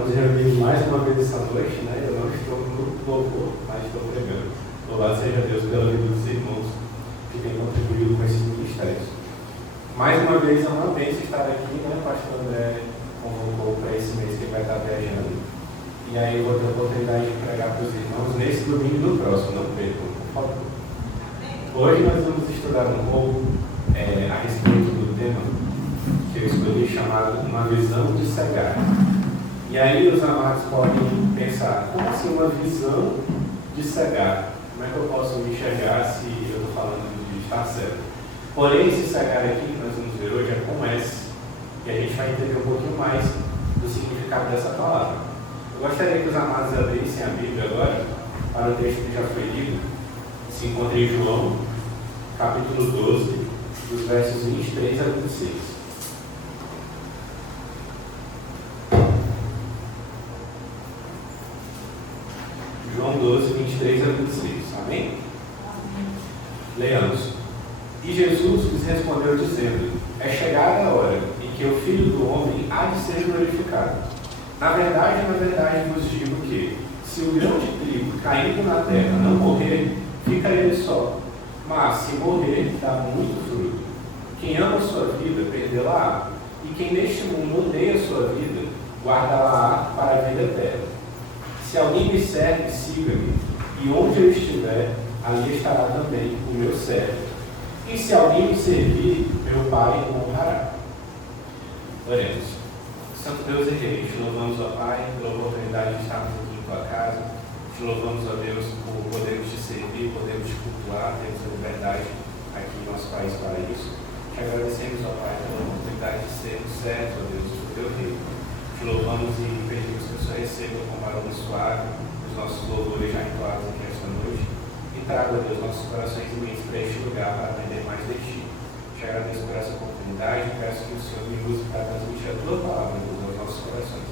Estamos reunidos mais uma vez essa noite, né? Eu não estou no grupo do louvor, mas estou pregando. Louvado seja Deus pela vida dos irmãos que têm contribuído com esses ministérios. Mais uma vez é uma bênção estar aqui, né? O pastor André convocou para esse mês que ele vai estar viajando. E aí eu vou ter a oportunidade de pregar para os irmãos nesse domingo e no próximo, não percam, por favor. Hoje nós vamos estudar um pouco a respeito do tema que eu escolhi chamado Uma Visão de Cegar. E aí os amados podem pensar, como assim uma visão de cegar? Como é que eu posso me enxergar se eu estou falando de estar cego? Porém, esse cegar aqui que nós vamos ver hoje é com S, e a gente vai entender um pouquinho mais do significado dessa palavra. Eu gostaria que os amados abrissem a Bíblia agora para o texto que já foi lido. Se encontra em João, capítulo 12, dos versos 23 a 26. João 12, 23 a 26. Amém? Leamos. E Jesus lhes respondeu dizendo: É chegada a hora em que o Filho do Homem há de ser glorificado. Na verdade, vos digo que, se o grão de trigo caindo na terra não morrer, fica ele só. Mas, se morrer, dá muito fruto. Quem ama a sua vida, perdê-la-á. E quem neste mundo odeia a sua vida, guardá-la-á para a vida eterna. Se alguém me serve, siga-me, e onde eu estiver, ali estará também o meu servo. E se alguém me servir, meu Pai o honrará. Oremos. Santo Deus e Rei, te louvamos, ó Pai, pela oportunidade de estarmos aqui em tua casa. Te louvamos, ó Deus, por podermos te servir, podermos te cultuar, temos a liberdade aqui em nosso país para isso. Te agradecemos, ó Pai, pela oportunidade de sermos servos, ó Deus, do teu Rei. Te louvamos e pedimos que o Senhor receba com barulho suave os nossos louvores já entoados aqui esta noite e traga, ó Deus, nossos corações e mentes para este lugar para aprender mais de Ti. Te agradeço por essa oportunidade e peço que o Senhor me use para transmitir a Tua palavra, Deus, aos nossos corações.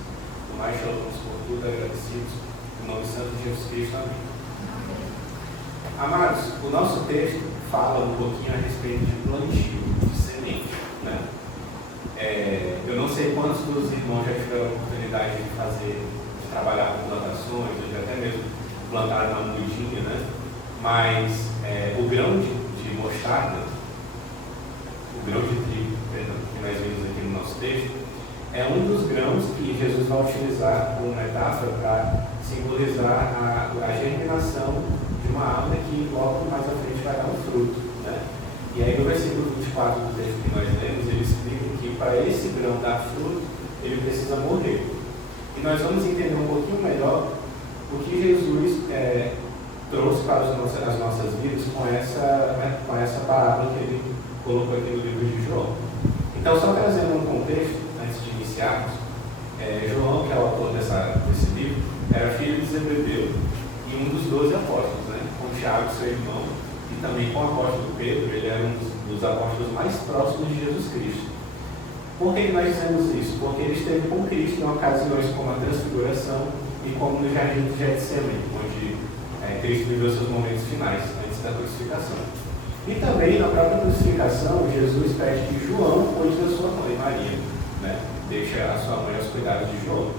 No mais, te louvamos por tudo, agradecidos. Em nome santo de Jesus Cristo, amém. Amados, o nosso texto fala um pouquinho a respeito de plantio, de semente, né? Eu não sei quantos dos irmãos já tiveram a oportunidade de trabalhar com plantações, ou de até mesmo plantar uma mudinha, né? Mas o grão de mostarda, o grão de trigo, perdão, que nós vimos aqui no nosso texto, é um dos grãos que Jesus vai utilizar como metáfora para simbolizar a germinação de uma árvore que logo mais à frente vai dar um fruto, né? E aí no versículo 24 do texto que nós lemos, ele explica que para esse grão dar fruto, ele precisa morrer. E nós vamos entender um pouquinho melhor o que Jesus trouxe para as nossas vidas com essa parábola que ele colocou aqui no livro de João. Então, só trazendo um contexto, antes de iniciarmos, João, que é o autor desse livro, era filho de Zebedeu e um dos 12 apóstolos, né? Com Tiago, seu irmão, e também com o apóstolo Pedro. Ele era um dos apóstolos mais próximos de Jesus Cristo. Por que nós dizemos isso? Porque ele esteve com Cristo em ocasiões como a transfiguração e como no jardim de Getsemane, onde Cristo viveu seus momentos finais, antes da crucificação. E também na própria crucificação, Jesus pede que João cuide da sua mãe, Maria, né? Deixa a sua mãe aos cuidados de João.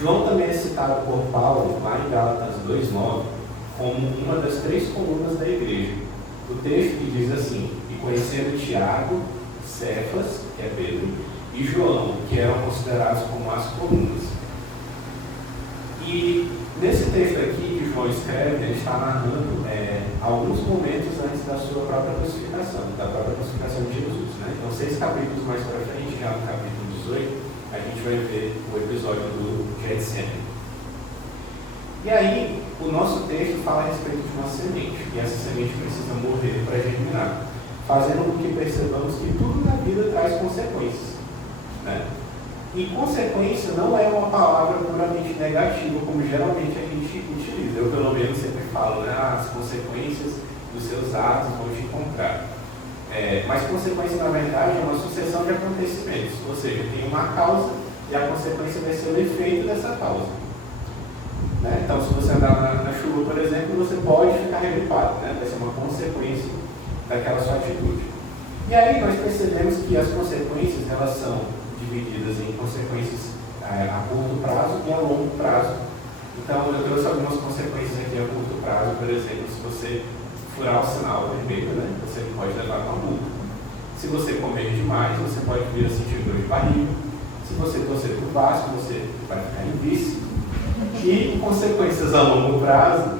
João também é citado por Paulo, lá em Gálatas 2,9, como uma das 3 colunas da igreja. O texto que diz assim: E conhecendo Tiago, Cefas, que é Pedro, e João, que eram considerados como as colunas. E nesse texto aqui que João escreve, ele está narrando alguns momentos antes da sua própria crucificação, da própria crucificação de Jesus, né? Então, 6 capítulos mais para frente, já no capítulo 18, a gente vai ver o episódio do Getsemane. E aí, o nosso texto fala a respeito de uma semente, e essa semente precisa morrer para germinar, fazendo com que percebamos que tudo na vida traz consequências, né? E consequência não é uma palavra puramente negativa, como geralmente a gente utiliza. Eu, pelo menos, sempre falo, né? As consequências dos seus atos vão te encontrar. Mas consequência, na verdade, é uma sucessão de acontecimentos. Ou seja, tem uma causa e a consequência vai ser o efeito dessa causa. Né? Então, se você andar na chuva, por exemplo, você pode ficar gripado, né? Vai ser uma consequência daquela sua atitude. E aí nós percebemos que as consequências, elas são divididas em consequências a curto prazo e a longo prazo. Então, eu trouxe algumas consequências aqui a curto prazo. Por exemplo, se você furar o sinal vermelho, né, você pode levar uma multa. Se você comer demais, você pode vir a sentir dor de barriga. Se você torcer por Vasco, você vai ficar em vice. E consequências a longo prazo,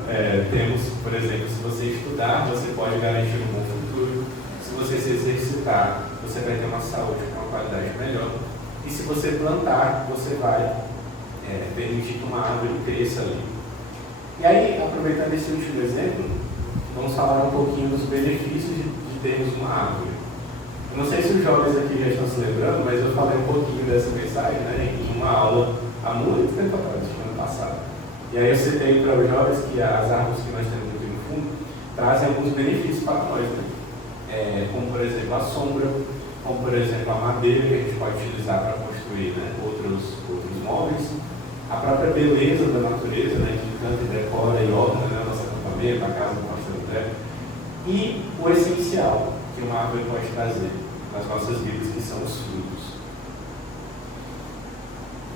temos, por exemplo, se você estudar, você pode garantir um bom futuro. Se você se exercitar, você vai ter uma saúde com uma qualidade melhor. E se você plantar, você vai permitir que uma árvore cresça ali. E aí, aproveitando esse último exemplo, vamos falar um pouquinho dos benefícios de termos uma árvore. Eu não sei se os jovens aqui já estão se lembrando, mas eu falei um pouquinho dessa mensagem, né, em uma aula há muito tempo atrás, ano passado. E aí eu citei para os jovens que as árvores que nós temos aqui no fundo trazem alguns benefícios para nós, né? Como por exemplo a sombra, como por exemplo a madeira que a gente pode utilizar para construir, né, outros móveis, a própria beleza da natureza, né, que canta e decora e orna, né, nosso acampamento, a casa do pastor André, e o essencial que uma árvore pode trazer nas nossas vidas, que são os frutos.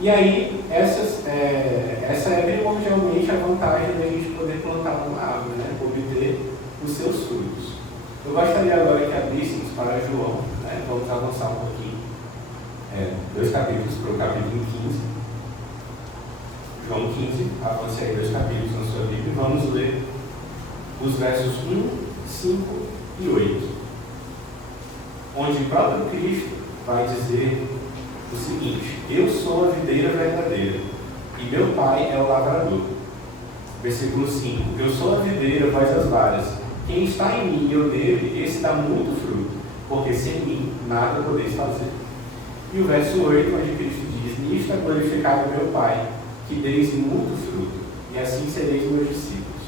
E aí, essa é primordialmente a vantagem da gente poder plantar uma árvore, né, obter os seus frutos. Eu gostaria agora que abríssemos para João, né, vamos avançar um pouquinho, 2 capítulos para o capítulo 15. João 15, avance aí 2 capítulos na sua Bíblia e vamos ler os versos 1, 5 e 8. Onde o próprio Cristo vai dizer o seguinte: eu sou a videira verdadeira e meu pai é o lavrador. Versículo 5: eu sou a videira, vós as varas. Quem está em mim e eu nele, esse dá muito fruto, porque sem mim nada podeis fazer. E o verso 8, onde Cristo diz: nisto é glorificado meu pai, que deis muito fruto, e assim sereis meus discípulos.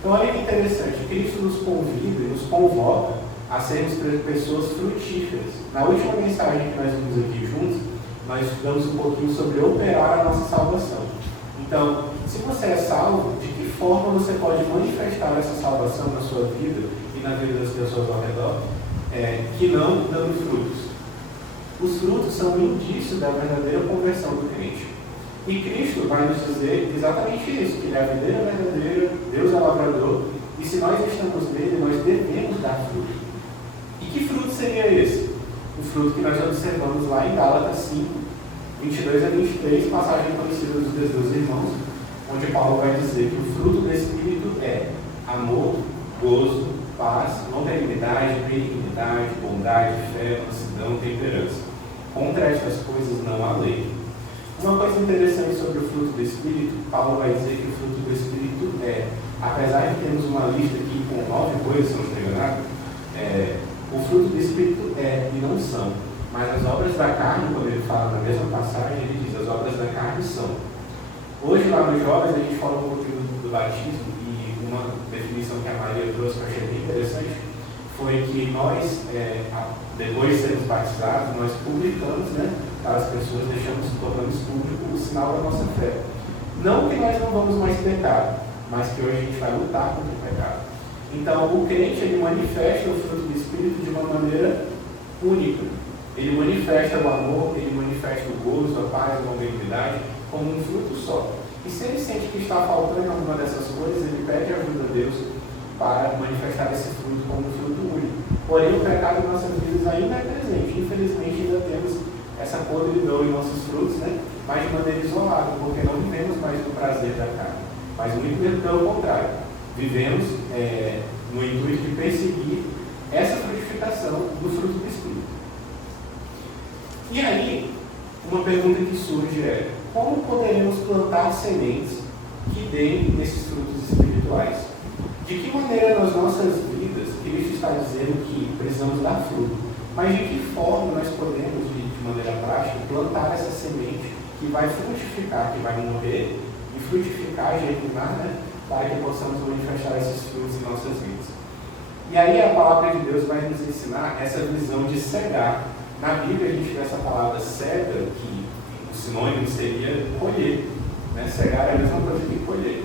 Então olha que interessante, Cristo nos convida e nos convoca a sermos pessoas frutíferas. Na última mensagem que nós vimos aqui juntos, nós estudamos um pouquinho sobre operar a nossa salvação. Então, se você é salvo, de que forma você pode manifestar essa salvação na sua vida e na vida das pessoas ao redor, que não dando frutos? Os frutos são um indício da verdadeira conversão do crente. E Cristo vai nos dizer exatamente isso, que Ele é a videira verdadeira, Deus é o lavrador, e se nós estamos nele, nós devemos dar fruto. E que fruto seria esse? O fruto que nós observamos lá em Gálatas 5, 22 a 23, passagem conhecida dos 12 irmãos, onde Paulo vai dizer que o fruto do Espírito é amor, gozo, paz, longanimidade, benignidade, bondade, fé, mansidão, temperança. Contra estas coisas não há lei. Uma coisa interessante sobre o fruto do Espírito, Paulo vai dizer que o fruto do Espírito apesar de termos uma lista aqui com 9 coisas, se não estou enganado, o fruto do Espírito e não são. Mas as obras da carne, quando ele fala na mesma passagem, ele diz: as obras da carne são. Hoje, lá nos jovens, a gente fala um pouquinho do batismo, e uma definição que a Maria trouxe que eu achei bem interessante foi que nós, depois de sermos batizados, nós publicamos, né, para as pessoas, tornamos público o sinal da nossa fé. Não que nós não vamos mais pecar, mas que hoje a gente vai lutar contra o pecado. Então, o crente, ele manifesta o fruto do Espírito de uma maneira única. Ele manifesta o amor, ele manifesta o gozo, a paz, a longanimidade, como um fruto só. E se ele sente que está faltando alguma dessas coisas, ele pede ajuda a Deus para manifestar esse fruto como um fruto único. Porém, o pecado em nossas vidas ainda é presente. Infelizmente, ainda temos essa podridão em nossos frutos, né? Mas de maneira isolada, porque não vivemos mais no prazer da carne. Mas muito pelo contrário, vivemos no intuito de perseguir essa frutificação do fruto do Espírito. E aí, uma pergunta que surge é: como poderemos plantar sementes que deem esses frutos espirituais? De que maneira nas nossas vidas Cristo está dizendo que precisamos dar fruto? Mas de que forma nós podemos, de maneira prática, plantar essa semente que vai frutificar, que vai morrer e frutificar, germinar, né, para que possamos manifestar esses frutos em nossas vidas? E aí a palavra de Deus vai nos ensinar essa visão de cegar. Na Bíblia a gente vê essa palavra cega, que o sinônimo seria colher. Né? Cegar é a mesma coisa que colher.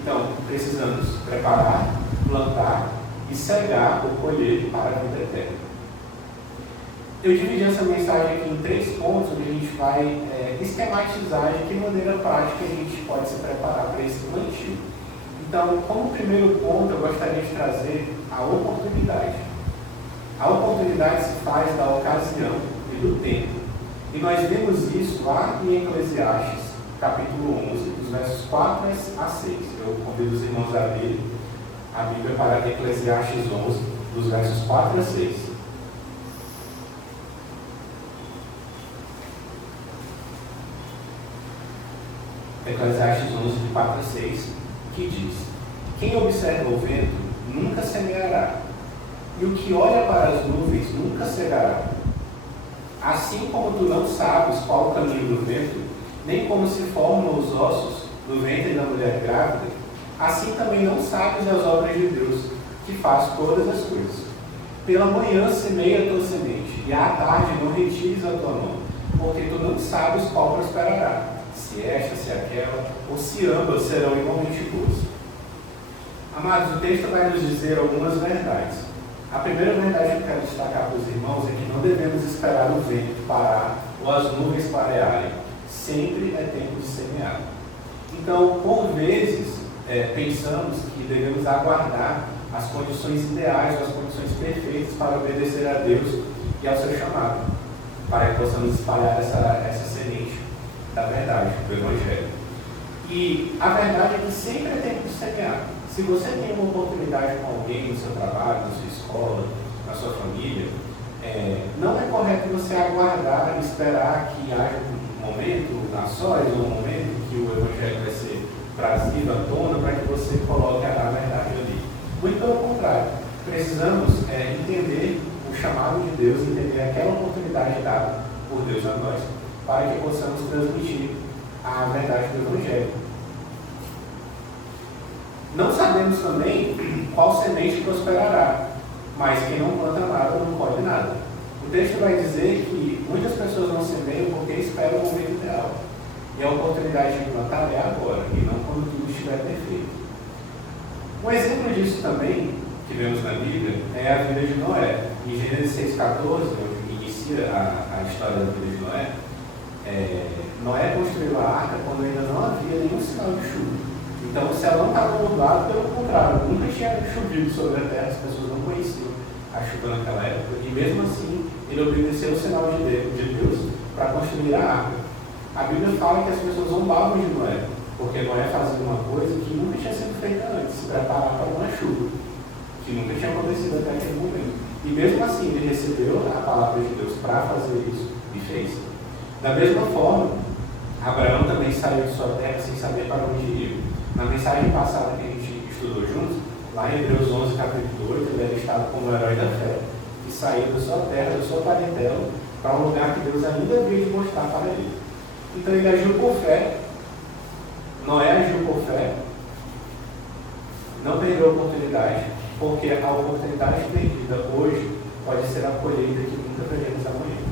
Então, precisamos preparar, plantar e cegar ou colher para a vida eterna. eu dividi essa mensagem aqui em 3 pontos, onde a gente vai esquematizar de que maneira prática a gente pode se preparar para esse plantio. Então, como primeiro ponto, eu gostaria de trazer a oportunidade. A oportunidade se faz da ocasião e do tempo. E nós vemos isso lá em Eclesiastes, capítulo 11, dos versos 4 a 6. Eu convido os irmãos a abrirem a Bíblia para Eclesiastes 11, dos versos 4 a 6. Eclesiastes 11, de 4 a 6, que diz: quem observa o vento nunca semeará, e o que olha para as nuvens nunca cegará. Assim como tu não sabes qual o caminho do vento, nem como se formam os ossos do ventre da mulher grávida, assim também não sabes as obras de Deus, que faz todas as coisas. Pela manhã semeia a tua semente, e à tarde não retires a tua mão, porque tu não sabes qual prosperará, se esta, se aquela, ou se ambas serão igualmente boas. Amados, o texto vai nos dizer algumas verdades. A primeira verdade que eu quero destacar para os irmãos é que não devemos esperar o vento parar ou as nuvens parearem. Sempre é tempo de semear. Então, por vezes, pensamos que devemos aguardar as condições ideais ou as condições perfeitas para obedecer a Deus e ao seu chamado, para que possamos espalhar essa semente da verdade, do Evangelho. E a verdade é que sempre é tempo de semear. Se você tem uma oportunidade com alguém no seu trabalho, na sua escola, na sua família, não é correto você aguardar e esperar que haja um momento, a sós, ou um momento que o Evangelho vai ser trazido à tona para que você coloque a verdade ali. Muito pelo contrário, precisamos entender o chamado de Deus, entender aquela oportunidade dada por Deus a nós, para que possamos transmitir a verdade do Evangelho. Não sabemos também qual semente prosperará, mas quem não planta nada não colhe nada. O texto vai dizer que muitas pessoas não semeiam porque esperam o momento ideal. E a oportunidade de plantar é agora, e não quando tudo estiver perfeito. Um exemplo disso também, que vemos na Bíblia, é a vida de Noé. Em Gênesis 6,14, onde inicia a história da vida de Noé, Noé construiu a arca quando ainda não havia nenhum sinal de chuva. Então o céu não estava nublado, pelo contrário, nunca tinha chovido sobre a terra, as pessoas não conheciam a chuva naquela época, e mesmo assim ele obedeceu o sinal de Deus para construir a arca. A Bíblia fala que as pessoas zombavam de Noé, porque Noé fazia uma coisa que nunca tinha sido feita antes, se preparar para uma chuva, que nunca tinha acontecido até aquele momento. E mesmo assim ele recebeu a palavra de Deus para fazer isso e fez. Da mesma forma, Abraão também saiu de sua terra sem saber para onde iria. Na mensagem passada que a gente estudou juntos, lá em Hebreus 11, capítulo 8, ele é listado como o herói da fé, que saiu da sua terra, da sua parentela, para um lugar que Deus ainda havia de mostrar para ele. Então ele agiu por fé, Noé agiu por fé, não perdeu a oportunidade, porque a oportunidade perdida hoje pode ser a colheita que nunca veremos amanhã.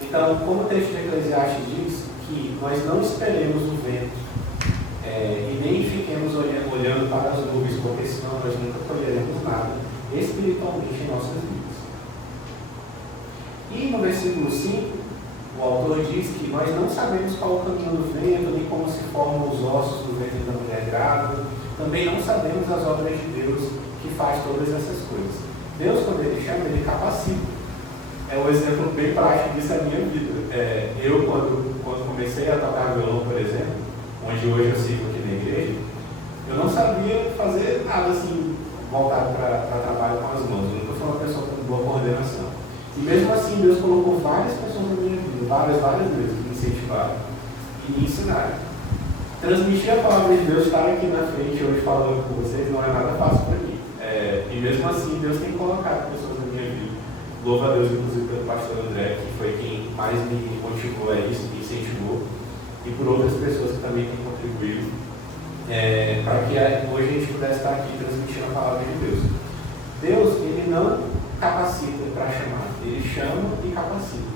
Então, como o texto de Eclesiastes diz, que nós não esperemos o vento, e nem fiquemos olhando para as nuvens, porque senão nós nunca colheremos nada espiritualmente em nossas vidas. E no versículo 5, o autor diz que nós não sabemos qual o caminho do vento, nem como se formam os ossos do ventre da mulher grávida, também não sabemos as obras de Deus que faz todas essas coisas. Deus, quando Ele chama, Ele capacita. É um exemplo bem prático disso na minha vida. Eu, quando comecei a tocar violão, por exemplo, onde hoje eu sigo aqui na igreja, eu não sabia fazer nada assim, voltado para trabalho com as mãos. Eu nunca fui uma pessoa com boa coordenação. E mesmo assim, Deus colocou várias pessoas na minha vida, várias vezes, que me incentivaram e me ensinaram. Transmitir a palavra de Deus, estar aqui na frente hoje falando com vocês, não é nada fácil para mim. E mesmo assim, Deus tem colocado pessoas na minha vida. Louvo a Deus, inclusive, pelo pastor André, que foi quem mais me motivou a isso, me incentivou. E por outras pessoas que também têm contribuído, para que hoje a gente pudesse estar aqui transmitindo a palavra de Deus. Deus, Ele não capacita para chamar, Ele chama e capacita.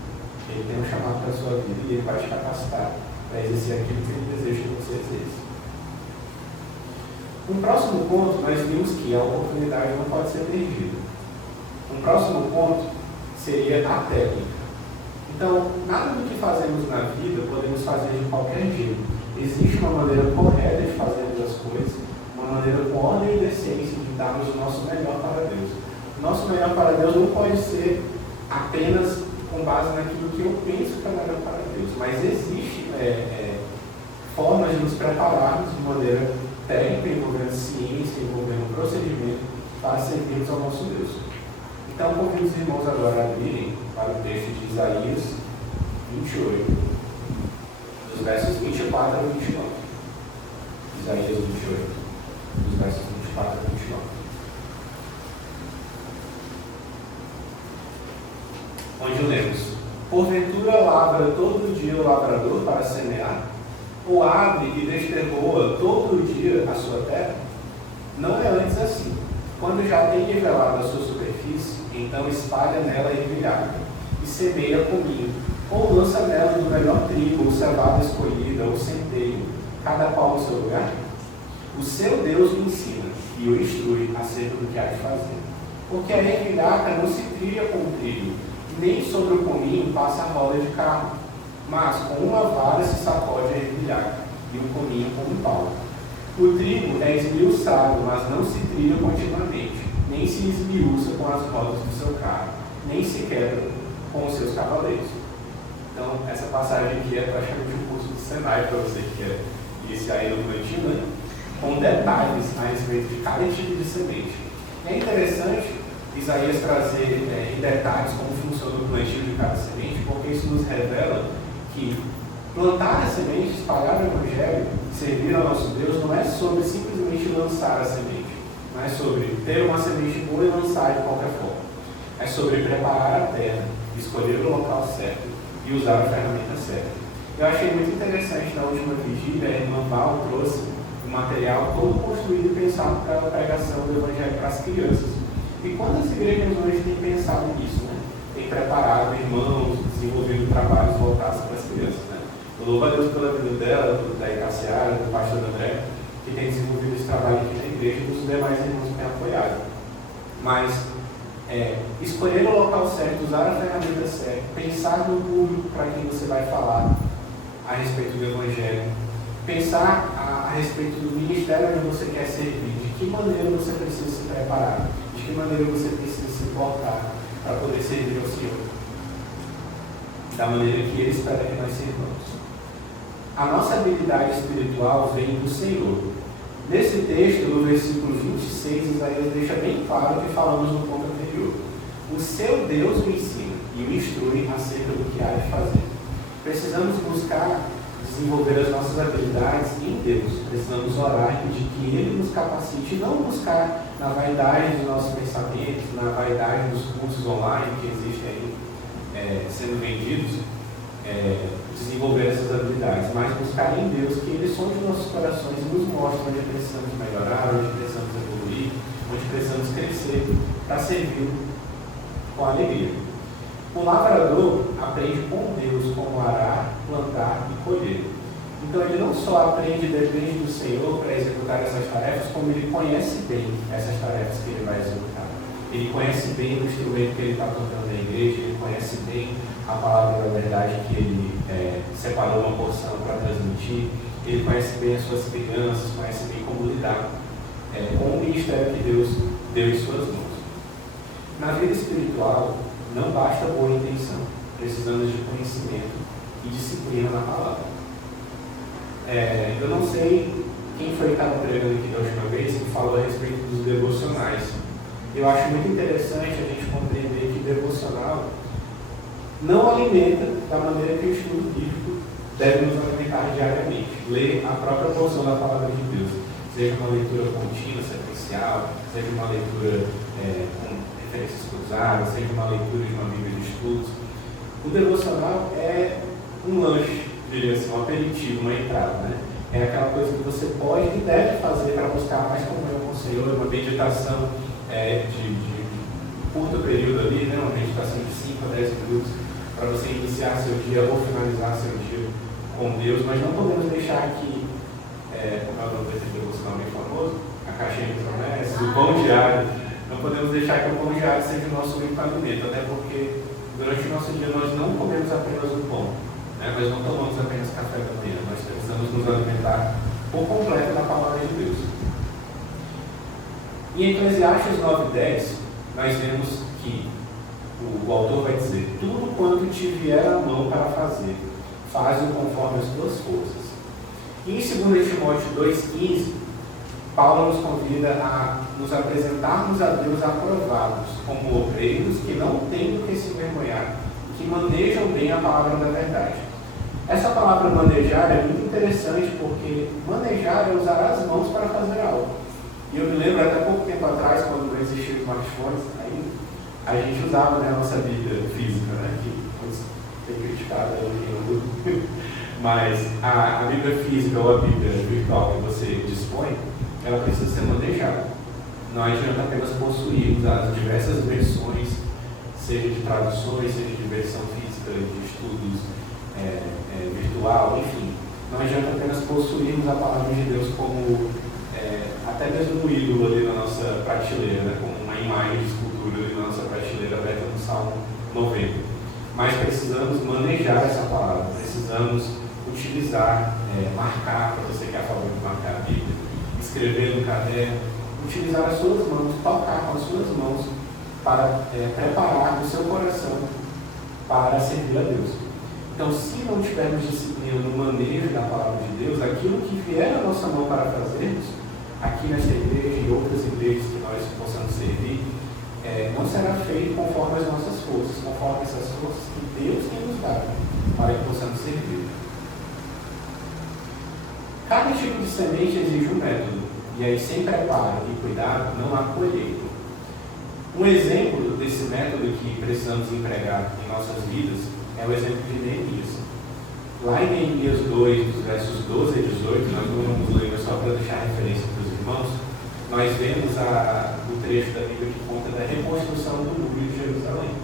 Ele tem um chamado para a sua vida e Ele vai te capacitar para exercer aquilo que Ele deseja que você exerça. Um próximo ponto, nós vimos que a oportunidade não pode ser perdida. Um próximo ponto seria a técnica. Então, nada do que fazemos na vida podemos fazer de qualquer jeito. Existe uma maneira correta de fazermos as coisas, uma maneira com ordem e decência de darmos o nosso melhor para Deus. O nosso melhor para Deus não pode ser apenas com base naquilo que eu penso que é melhor para Deus, mas existe formas de nos prepararmos de maneira técnica, envolvendo ciência, envolvendo procedimento, para servirmos ao nosso Deus. Então, convido os irmãos agora a abrirem para o texto de Isaías 28, dos versos 24 a 29. Isaías 28, dos versos 24 a 29. Onde lemos: porventura lavra todo dia o lavrador para semear? Ou abre e desterroa todo dia a sua terra? Não é antes assim. Quando já tem nivelado a sua superfície, então espalha nela ervilhado, e semeia cominho, ou lança nela do melhor trigo, ou cevada escolhida, ou centeio, cada qual no seu lugar? O seu Deus o ensina, e o instrui acerca do que há de fazer. Porque a ervilhada não se trilha com o trigo, nem sobre o cominho passa a roda de carro, mas com uma vara se sacode a ervilhada, e o cominho com um pau. O trigo é esmiuçado, mas não se trilha continuamente, nem se esmiuça com as rodas do seu carro, nem se quebra com os seus cavaleiros. Então, essa passagem aqui é praticamente um curso do Senai para você que quer iniciar aí no plantio, né? Com detalhes a respeito de cada tipo de semente. É interessante Isaías trazer em detalhes como funciona o plantio de cada semente, porque isso nos revela que plantar a semente, espalhar o Evangelho, servir ao nosso Deus, não é sobre simplesmente lançar a semente, não é sobre ter uma semente boa e lançar de qualquer forma. É sobre preparar a terra, escolher o local certo e usar a ferramenta certa. Eu achei muito interessante na última vigília, a irmã Val trouxe um material todo construído e pensado para a pregação do Evangelho para as crianças. E quantas igrejas hoje têm pensado nisso, né? Tem preparado irmãos, desenvolvido trabalhos voltados para as crianças, né? Eu louvo a Deus pela vida dela, da Icaciara, do pastor André, que tem desenvolvido esse trabalho aqui na igreja e os demais irmãos que têm apoiado. Mas escolher o local certo, usar a ferramenta certa, pensar no público para quem você vai falar a respeito do Evangelho, pensar a respeito do ministério onde você quer servir, de que maneira você precisa se preparar, de que maneira você precisa se portar para poder servir ao Senhor, da maneira que Ele espera que nós sirvamos. A nossa habilidade espiritual vem do Senhor. Nesse texto, no versículo 26, Isaías deixa bem claro o que falamos no ponto anterior. O seu Deus o ensina e o instrui acerca do que há de fazer. Precisamos buscar desenvolver as nossas habilidades em Deus. Precisamos orar e pedir que Ele nos capacite, e não buscar na vaidade dos nossos pensamentos, na vaidade dos cursos online que existem aí sendo vendidos, desenvolver essas habilidades, mas buscar em Deus que Ele sonde os nossos corações e nos mostre onde precisamos melhorar, onde precisamos evoluir, onde precisamos crescer para servir com alegria. O lavrador aprende com Deus como arar, plantar e colher. Então ele não só aprende e depende do Senhor para executar essas tarefas, como ele conhece bem essas tarefas que ele vai executar. Ele conhece bem o instrumento que ele está tocando na igreja, ele conhece bem a palavra da verdade que ele separou uma porção para transmitir, ele conhece bem as suas crianças, conhece bem como lidar com o ministério que Deus deu em suas mãos. Na vida espiritual, não basta boa intenção, precisamos de conhecimento e disciplina na palavra. Eu não sei quem foi que estava pregando aqui da última vez que falou a respeito dos devocionais. Eu acho muito interessante a gente compreender que devocional não alimenta da maneira que o estudo bíblico deve nos alimentar diariamente. Ler a própria porção da palavra de Deus, seja uma leitura contínua, sequencial, seja uma leitura com referências cruzadas, seja uma leitura de uma Bíblia de estudos. O devocional é um lanche, diria assim, um aperitivo, uma entrada, né? É aquela coisa que você pode e deve fazer para buscar mais comunhão com o Senhor, uma meditação de curto período ali, né? Uma meditação de 5 a 10 minutos, para você iniciar seu dia ou finalizar seu dia com Deus, mas não podemos deixar que, como é o nome desse devocional bem famoso, a caixinha de promessas, o pão diário, não podemos deixar que o pão diário seja o nosso único alimento, até porque durante o nosso dia nós não comemos apenas o pão, né? Nós não tomamos apenas café da manhã, nós precisamos nos alimentar por completo da palavra de Deus. Em Eclesiastes 9:10, nós vemos que o autor vai dizer: tudo quanto te vier à mão para fazer, faz-o conforme as tuas forças. E em 2 Timóteo 2,15, Paulo nos convida a nos apresentarmos a Deus aprovados, como obreiros que não têm do que se envergonhar, que manejam bem a palavra da verdade. Essa palavra manejar é muito interessante, porque manejar é usar as mãos para fazer algo. E eu me lembro, até pouco tempo atrás, quando não existiam smartphones ainda, a gente usava, né, a nossa Bíblia física, né, que foi criticada hoje, mas a Bíblia física ou a Bíblia virtual que você dispõe, ela precisa ser manejada. Não adianta apenas possuirmos as diversas versões, seja de traduções, seja de versão física, de estudos virtual, enfim. Não adianta apenas possuirmos a palavra de Deus como até mesmo um ídolo ali na nossa prateleira, né, como uma imagem de escultura ali na nossa prateleira aberta no Salmo 90. Mas precisamos manejar essa palavra, precisamos utilizar, marcar, para você que é a favor de marcar a Bíblia, escrever no caderno, utilizar as suas mãos, tocar com as suas mãos para preparar o seu coração para servir a Deus. Então, se não tivermos disciplina no manejo da palavra de Deus, aquilo que vier na nossa mão para fazermos, aqui nesta igreja e outras igrejas que nós possamos servir, não será feito conforme as nossas forças, conforme essas forças que Deus tem nos dado para que possamos servir. Cada tipo de semente exige um método, e aí sem preparo e cuidado não há colheita. Um exemplo desse método que precisamos empregar em nossas vidas é o exemplo de Neemias. Lá em Neemias 2, dos versos 12 a 18, nós não vamos ler, mas só para deixar referência para os irmãos, nós vemos o trecho da Bíblia que conta da reconstrução do muro de Jerusalém.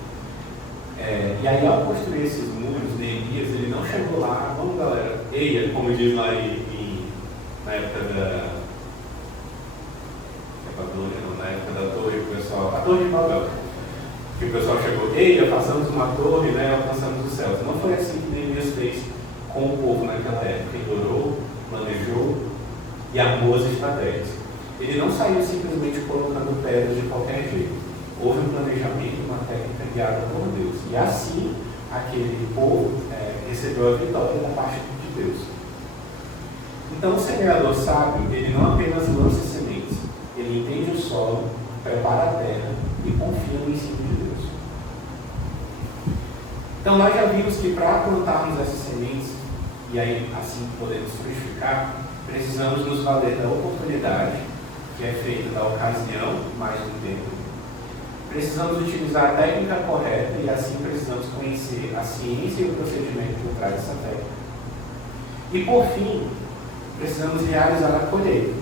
E aí, ao construir esses muros, Neemias, ele não chegou lá, vamos galera, eia, como diz lá na época na época da torre, o pessoal, a torre de Babel, que o pessoal chegou, eia, passamos uma torre, né, alcançamos os céus. Não foi assim que Neemias fez com o povo naquela época. Ele orou, planejou e armou as estratégias. Ele não saiu simplesmente colocando pedras de qualquer jeito. Houve um planejamento, uma técnica guiada por Deus. E assim, aquele povo recebeu a vitória da parte de Deus. Então, o semeador sábio, ele não apenas lança sementes, ele entende o solo, prepara a terra e confia no ensino de Deus. Então, nós já vimos que para plantarmos essas sementes, e aí assim podemos frutificar, precisamos nos valer da oportunidade, que é feita da ocasião, mais do tempo. Precisamos utilizar a técnica correta e assim precisamos conhecer a ciência e o procedimento por trás dessa técnica. E por fim, precisamos realizar a colheita.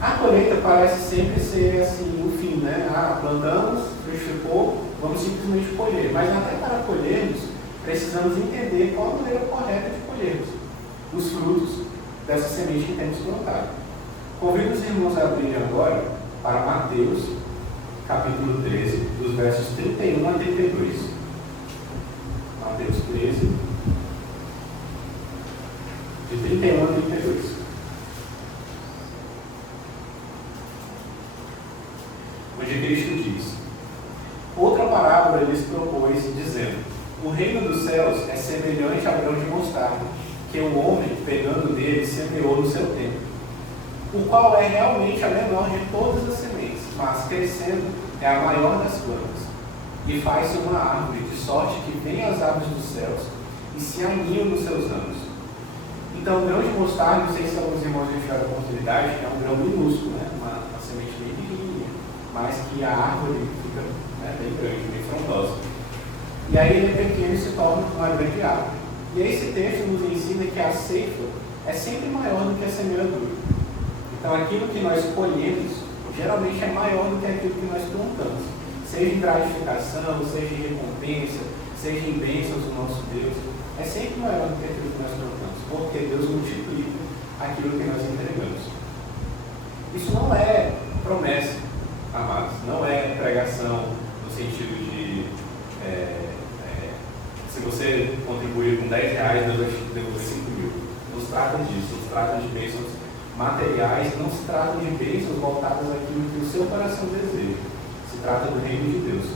A colheita parece sempre ser assim, o fim, né? Plantamos, frutificou, vamos simplesmente colher. Mas até para colhermos, precisamos entender qual a maneira correta de colhermos os frutos dessa semente que temos plantado. Convido os irmãos a abrirem agora para Mateus, capítulo 13, dos versos 31 a 32. Mateus 13, de 31 a 32. Onde Cristo diz: outra parábola lhes propôs, dizendo: o reino dos céus é semelhante ao grão de mostarda, que o homem, pegando dele, semeou no seu tempo, o qual é realmente a menor de todas as sementes, mas crescendo é a maior das plantas, e faz-se uma árvore, de sorte que vem as aves dos céus e se aninham nos seus ramos. Então, o grão de mostarda, não sei se alguns irmãos já tiveram a oportunidade, é um grão minúsculo, né? uma semente bem pequenininha, mas que a árvore fica bem grande, bem frondosa. E aí ele é pequeno e se torna uma grande árvore. E aí esse texto nos ensina que a ceifa é sempre maior do que a semeadura. Então aquilo que nós colhemos geralmente é maior do que aquilo que nós plantamos. Seja em gratificação, seja em recompensa, seja em bênçãos do nosso Deus. É sempre maior do que aquilo que nós plantamos, porque Deus multiplica aquilo que nós entregamos. Isso não é promessa, amados, não é pregação no sentido de você contribuir com R$10, Deus devolver 5.000. Não se trata disso, não se trata de bênçãos materiais, não se trata de bênçãos voltadas àquilo que o seu coração deseja. Se trata do reino de Deus.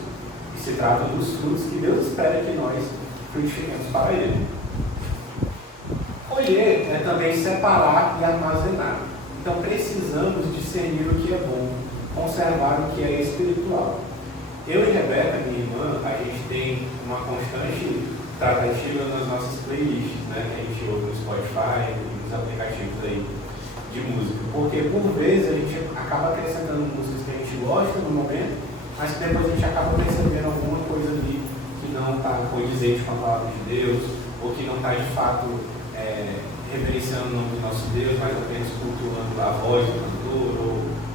E se trata dos frutos que Deus espera que nós frutifiquemos para Ele. Colher é também separar e armazenar. Então precisamos discernir o que é bom, conservar o que é espiritual. Eu e Rebeca, minha irmã, a gente tem uma constante tratativa nas nossas playlists, né, que a gente ouve no Spotify e nos aplicativos aí de música. Porque por vezes a gente acaba acrescentando músicas que a gente gosta no momento, mas que depois a gente acaba percebendo alguma coisa ali que não está condizente com a palavra de Deus, ou que não está de fato reverenciando o nome do nosso Deus, mas apenas cultuando a voz do cantor,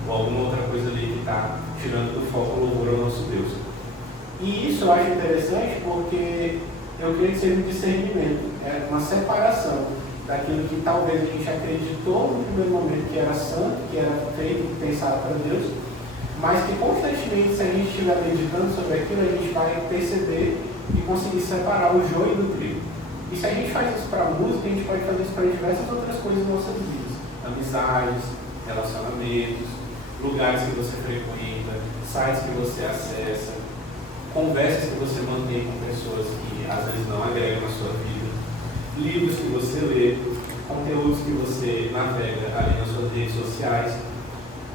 ou alguma outra coisa ali que está tirando do foco o louvor ao nosso Deus. E isso eu acho interessante porque eu creio que seja um discernimento, uma separação daquilo que talvez a gente acreditou no primeiro momento que era santo, que era feito, pensado para Deus, mas que constantemente, se a gente estiver meditando sobre aquilo, a gente vai perceber e conseguir separar o joio do trigo. E se a gente faz isso para a música, a gente pode fazer isso para diversas outras coisas nas nossas vidas. Amizades, relacionamentos, lugares que você frequenta, sites que você acessa, conversas que você mantém com pessoas que às vezes não agregam na sua vida, livros que você lê, conteúdos que você navega ali nas suas redes sociais.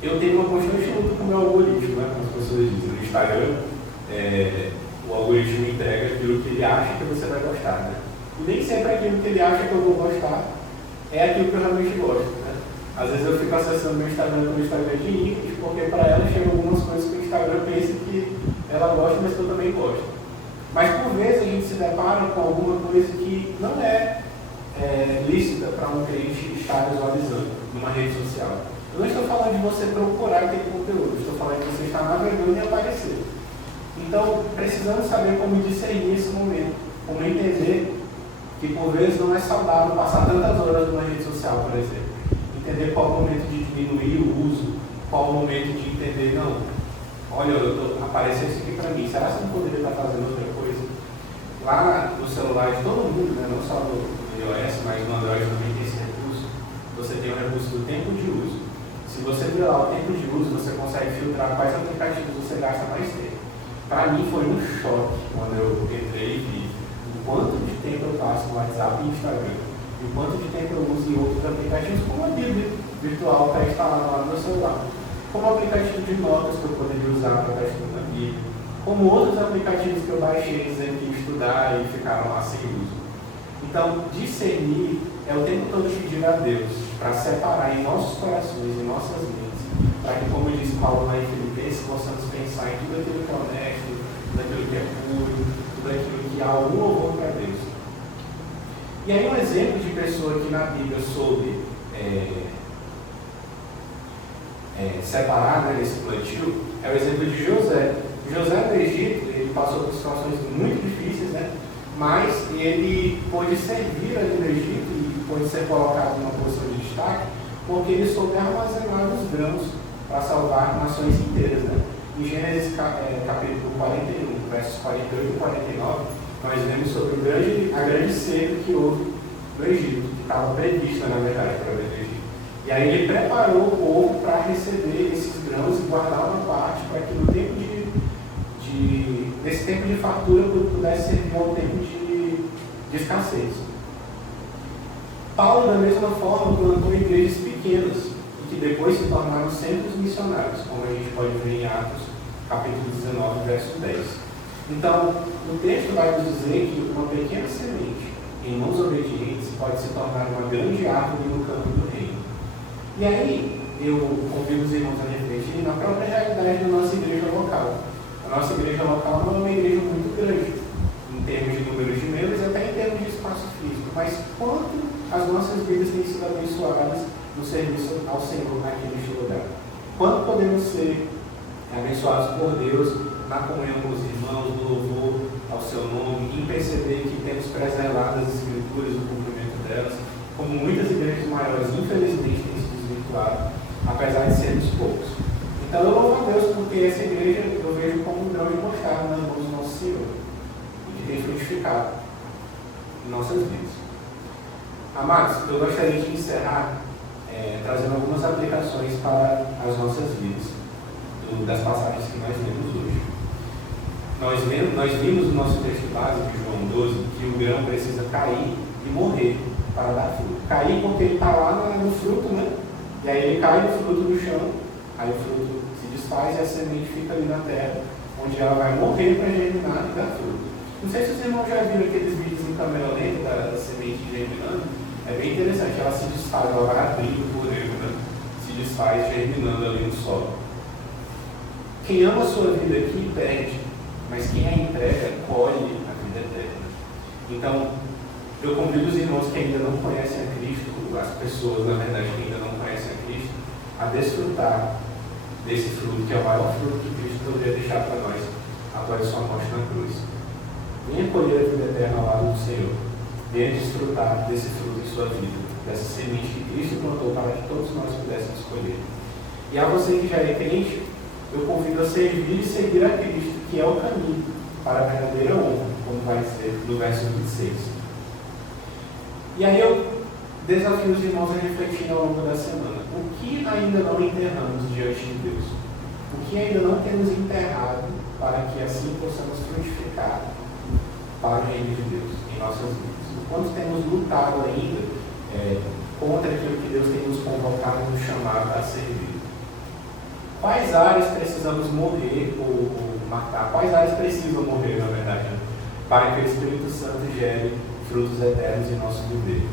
Eu tenho uma constante luta com o meu algoritmo, né, como as pessoas dizem. No Instagram, o algoritmo entrega aquilo que ele acha que você vai gostar, né? E nem sempre aquilo que ele acha que eu vou gostar é aquilo que eu realmente gosto, né? Às vezes eu fico acessando meu Instagram como Instagram de ícones, porque para ela chegam algumas coisas que o Instagram pensa que ela gosta, mas que eu também gosto. Mas por vezes a gente se depara com alguma coisa que não é lícita para um crente estar visualizando numa rede social. Eu não estou falando de você procurar aquele conteúdo, eu estou falando de você estar navegando e aparecer. Então, precisamos saber como discernir esse momento, como entender que por vezes não é saudável passar tantas horas numa rede social, por exemplo. Entender qual é o momento de diminuir o uso, qual é o momento de entender, não, olha, apareceu isso aqui para mim, será que eu não poderia estar fazendo outra coisa? Lá no celular de todo mundo, né, não só no iOS, mas no Android também tem esse recurso, você tem o recurso do tempo de uso. Se você ver lá o tempo de uso, você consegue filtrar quais aplicativos você gasta mais tempo. Para mim foi um choque quando eu entrei e vi o quanto de tempo eu passo no WhatsApp e Instagram, e o quanto de tempo eu uso em outros aplicativos, como a Bíblia virtual está instalada lá no meu celular, como o aplicativo de notas que eu poderia usar para estar estudando a Bíblia, como outros aplicativos que eu baixei dizendo que ia estudar e ficaram lá sem uso. Então, discernir é o tempo todo pedir a Deus para separar em nossos corações, em nossas mentes, para que, como diz Paulo lá em Filipenses, possamos pensar em tudo aquilo que é honesto, tudo aquilo que é puro, tudo aquilo que há algum louvor para Deus. E aí um exemplo de pessoa que na Bíblia soube separar, né, nesse plantio é o exemplo de José. José no Egito, ele passou por situações muito difíceis, né? Mas ele pôde servir ali no Egito e pôde ser colocado numa posição de destaque porque ele soube armazenar os grãos para salvar nações inteiras, né? Em Gênesis capítulo 41, versos 48 e 49, nós vemos sobre a grande seca que houve no Egito, que estava prevista, na verdade, para o Egito. E aí ele preparou o povo para receber esses grãos e guardar uma parte para que no tempo nesse tempo de fartura pudesse servir ao tempo de escassez. Paulo, da mesma forma, plantou igrejas pequenas e que depois se tornaram centros missionários, como a gente pode ver em Atos, capítulo 19, verso 10. Então, o texto vai nos dizer que uma pequena semente em mãos obedientes pode se tornar uma grande árvore no campo do reino. E aí, eu convido os irmãos a refletir na própria realidade da nossa igreja local. A nossa igreja local não é uma igreja muito grande, em termos de número de membros e até em termos de espaço físico, mas quanto as nossas vidas têm sido abençoadas no serviço ao Senhor aqui neste lugar. Quanto podemos ser abençoados por Deus na comunhão com os irmãos, no louvor ao seu nome, em perceber que temos preservado as Escrituras, o cumprimento delas, como muitas igrejas maiores, infelizmente, têm se desvirtuado, apesar de sermos poucos. Então eu louvo a Deus porque essa igreja eu vejo como um grão de mostarda nas mãos do nosso Senhor, e que tem frutificado. em nossas vidas. Amados, eu gostaria de encerrar trazendo algumas aplicações para as nossas vidas, das passagens que nós lemos hoje. Nós vimos no nosso texto básico de João 12 que o grão precisa cair e morrer para dar fruto. Cair porque ele está lá no fruto, né? E aí ele cai no fruto no chão, aí o fruto se desfaz e a semente fica ali na terra, onde ela vai morrer para germinar e dar fruto. Não sei se os irmãos já viram aqueles vídeos em câmera lenta da semente germinando. É bem interessante, ela se desfaz, ela vai abrindo por dentro, né? Se desfaz germinando ali no solo. Quem ama a sua vida aqui perde, mas quem a entrega colhe a vida eterna. Então, eu convido os irmãos que ainda não conhecem a Cristo, as pessoas, na verdade, que ainda não conhecem a Cristo, a desfrutar desse fruto, que é o maior fruto que Cristo poderia deixar para nós após a sua morte na cruz. Venha colher a vida eterna ao lado do Senhor. Venha desfrutar desse fruto em sua vida, dessa semente que Cristo plantou para que todos nós pudéssemos colher. E a você que já é crente, eu convido a servir e seguir a Cristo, que é o caminho para a verdadeira honra, como vai dizer no verso 26. E aí eu desafio os irmãos a refletir ao longo da semana. O que ainda não enterramos diante de Deus? O que ainda não temos enterrado para que assim possamos frutificar para o reino de Deus em nossas vidas? O quanto temos lutado ainda contra aquilo que Deus tem nos convocado e nos chamado a servir? Quais áreas precisamos morrer ou matar? Quais áreas precisam morrer, na verdade, para que o Espírito Santo gere frutos eternos em nosso viver?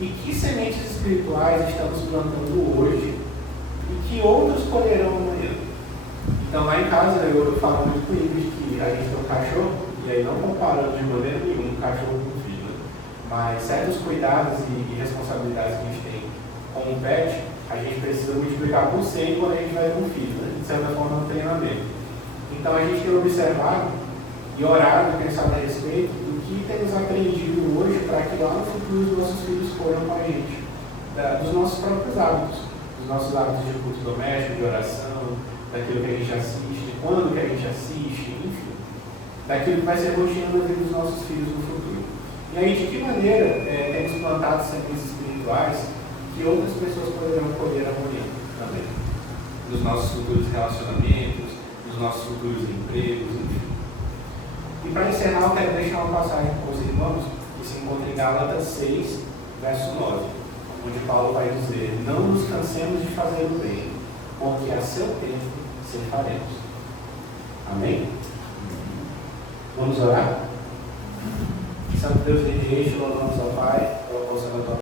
E que sementes espirituais estamos plantando hoje e que outros colherão amanhã? Então, lá em casa, eu falo muito com eles que a gente tem um cachorro, e aí não comparando de maneira nenhuma um cachorro com um filho, né? Mas certos cuidados e responsabilidades que a gente tem com um pet, a gente precisa multiplicar por 100 quando a gente vai ter um filho, né? De certa forma, um treinamento. Então, a gente tem observado e orado, pensado a respeito do que temos aprendido hoje para que lá no futuro os nossos filhos corram com a gente, dos nossos próprios hábitos, dos nossos hábitos de culto doméstico, de oração, daquilo que a gente assiste, quando que a gente assiste, enfim, daquilo que vai ser rotina na vida dos nossos filhos no futuro. E aí, de que maneira temos plantado sementes espirituais que outras pessoas poderão colher amanhã também, nos nossos futuros relacionamentos, nos nossos futuros empregos, enfim. E para encerrar, eu quero deixar uma passagem com os irmãos que se encontra em Gálatas 6, verso 9, onde Paulo vai dizer: não nos cansemos de fazer o bem, porque a seu tempo faremos. Amém? Vamos orar? Santo Deus de Deus, louvamos ao Pai, pela força da tua